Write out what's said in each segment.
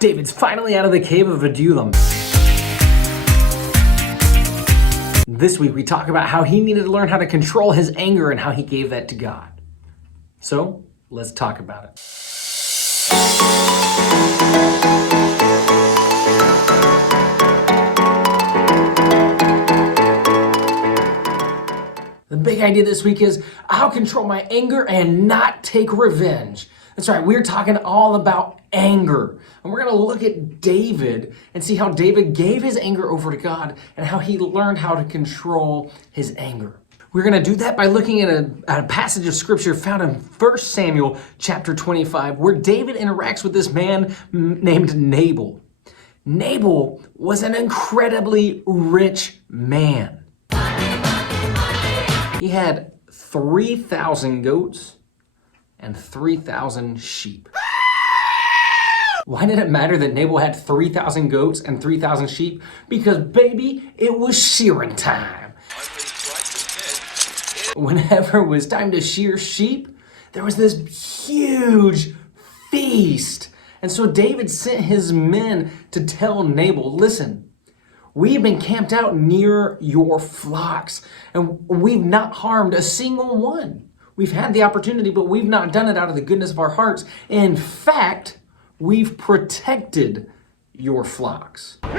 David's finally out of the cave of Adullam. This week we talk about how he needed to learn how to control his anger and how he gave that to God. So, let's talk about it. The big idea this week is how to control my anger and not take revenge. That's right, we're talking all about anger. And we're going to look at David and see how David gave his anger over to God and how he learned how to control his anger. We're going to do that by looking at a passage of scripture found in 1 Samuel chapter 25, where David interacts with this man named Nabal. Nabal was an incredibly rich man. He had 3,000 goats and 3,000 sheep. Why did it matter that Nabal had 3,000 goats and 3,000 sheep? Because, baby, it was shearing time. Whenever it was time to shear sheep, there was this huge feast. And so David sent his men to tell Nabal, listen, we've been camped out near your flocks, and we've not harmed a single one. We've had the opportunity, but we've not done it out of the goodness of our hearts. In fact, we've protected your flocks. You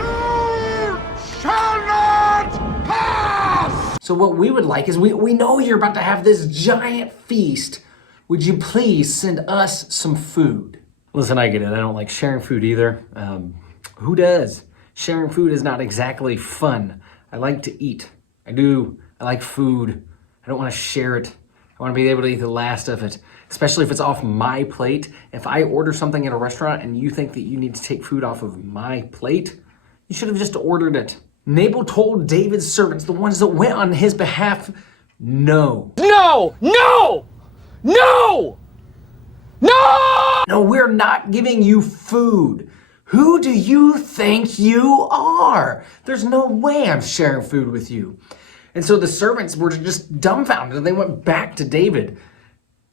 shall not pass! So what we would like is, we know you're about to have this giant feast. Would you please send us some food? Listen, I get it. I don't like sharing food either. Who does? Sharing food is not exactly fun. I like to eat. I like food. I don't want to share it. I want to be able to eat the last of it, especially if it's off my plate. If I order something at a restaurant and you think that you need to take food off of my plate, you should have just ordered it. Nabal told David's servants, the ones that went on his behalf, no. No! No! No! No! No, we're not giving you food. Who do you think you are? There's no way I'm sharing food with you. And so the servants were just dumbfounded, and they went back to David.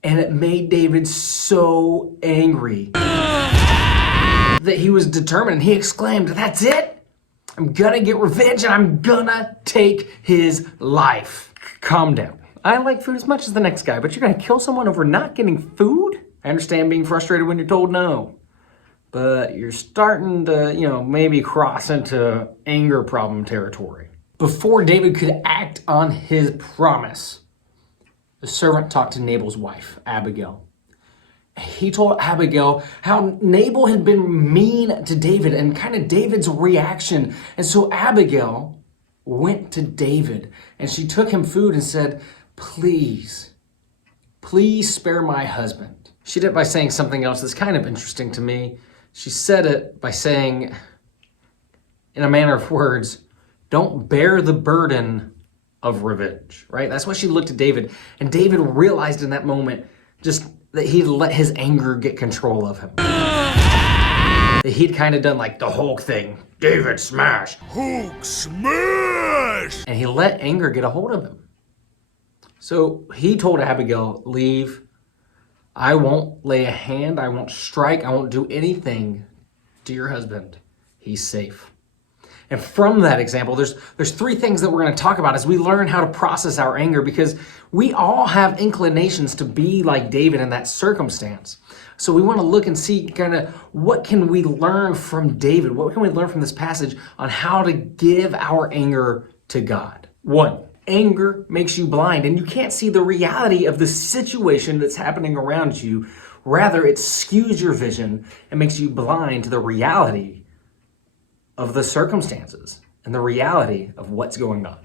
And it made David so angry that he was determined. He exclaimed, that's it. I'm gonna get revenge and I'm gonna take his life. Calm down. I like food as much as the next guy, but you're gonna kill someone over not getting food? I understand being frustrated when you're told no. But you're starting to, maybe cross into anger problem territory. Before David could act on his promise, the servant talked to Nabal's wife, Abigail. He told Abigail how Nabal had been mean to David and kind of David's reaction. And so Abigail went to David and she took him food and said, please spare my husband. She did it by saying something else that's kind of interesting to me. She said it by saying, in a manner of words, don't bear the burden of revenge, right? That's why she looked at David. And David realized in that moment just that he'd let his anger get control of him. That he'd kind of done like the Hulk thing. David smash. Hulk smash! And he let anger get a hold of him. So he told Abigail, leave. I won't lay a hand. I won't strike. I won't do anything to your husband. He's safe. And from that example, there's three things that we're going to talk about as we learn how to process our anger, because we all have inclinations to be like David in that circumstance. So we want to look and see kind of what can we learn from David? What can we learn from this passage on how to give our anger to God? 1, anger makes you blind and you can't see the reality of the situation that's happening around you. Rather, it skews your vision and makes you blind to the reality of the circumstances and the reality of what's going on.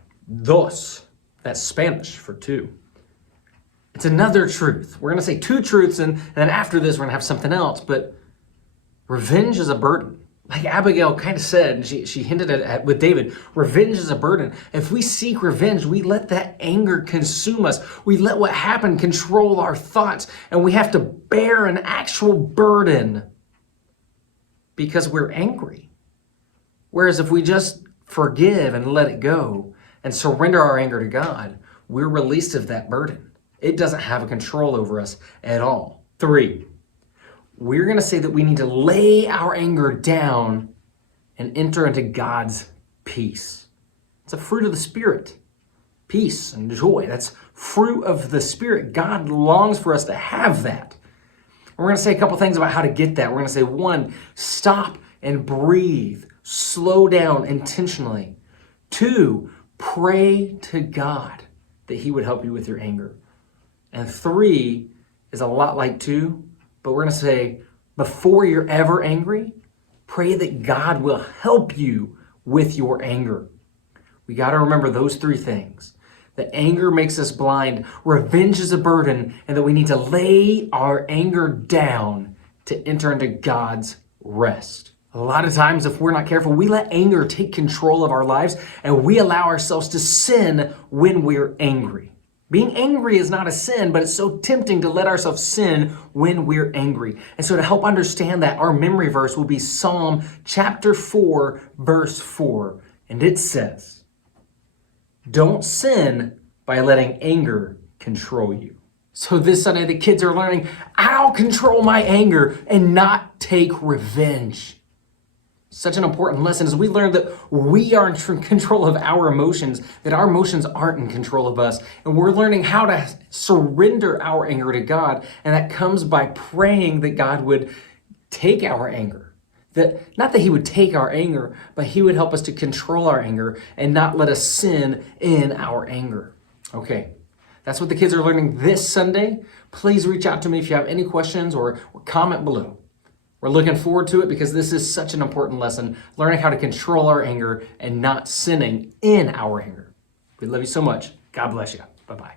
Dos, that's Spanish for two. It's another truth. We're going to say two truths, and then after this, we're going to have something else. But revenge is a burden. Like Abigail kind of said, and she hinted at it with David, revenge is a burden. If we seek revenge, we let that anger consume us. We let what happened control our thoughts, and we have to bear an actual burden because we're angry. Whereas if we just forgive and let it go and surrender our anger to God, we're released of that burden. It doesn't have a control over us at all. 3, we're going to say that we need to lay our anger down and enter into God's peace. It's a fruit of the Spirit. Peace and joy. That's fruit of the Spirit. God longs for us to have that. We're going to say a couple things about how to get that. We're going to say, 1, stop and breathe. Slow down intentionally. 2, pray to God that He would help you with your anger. And 3 is a lot like 2, but we're going to say, before you're ever angry, pray that God will help you with your anger. We got to remember those 3 things. That anger makes us blind, revenge is a burden, and that we need to lay our anger down to enter into God's rest. A lot of times, if we're not careful, we let anger take control of our lives, and we allow ourselves to sin when we're angry. Being angry is not a sin, but it's so tempting to let ourselves sin when we're angry. And so to help understand that, our memory verse will be Psalm chapter 4, verse 4. And it says, "Don't sin by letting anger control you." So this Sunday, the kids are learning, I'll control my anger and not take revenge. Such an important lesson as we learn that we are in control of our emotions, that our emotions aren't in control of us. And we're learning how to surrender our anger to God. And that comes by praying that God would take our anger. That not that He would take our anger, but He would help us to control our anger and not let us sin in our anger. Okay, that's what the kids are learning this Sunday. Please reach out to me if you have any questions or comment below. We're looking forward to it because this is such an important lesson, learning how to control our anger and not sinning in our anger. We love you so much. God bless you. Bye-bye.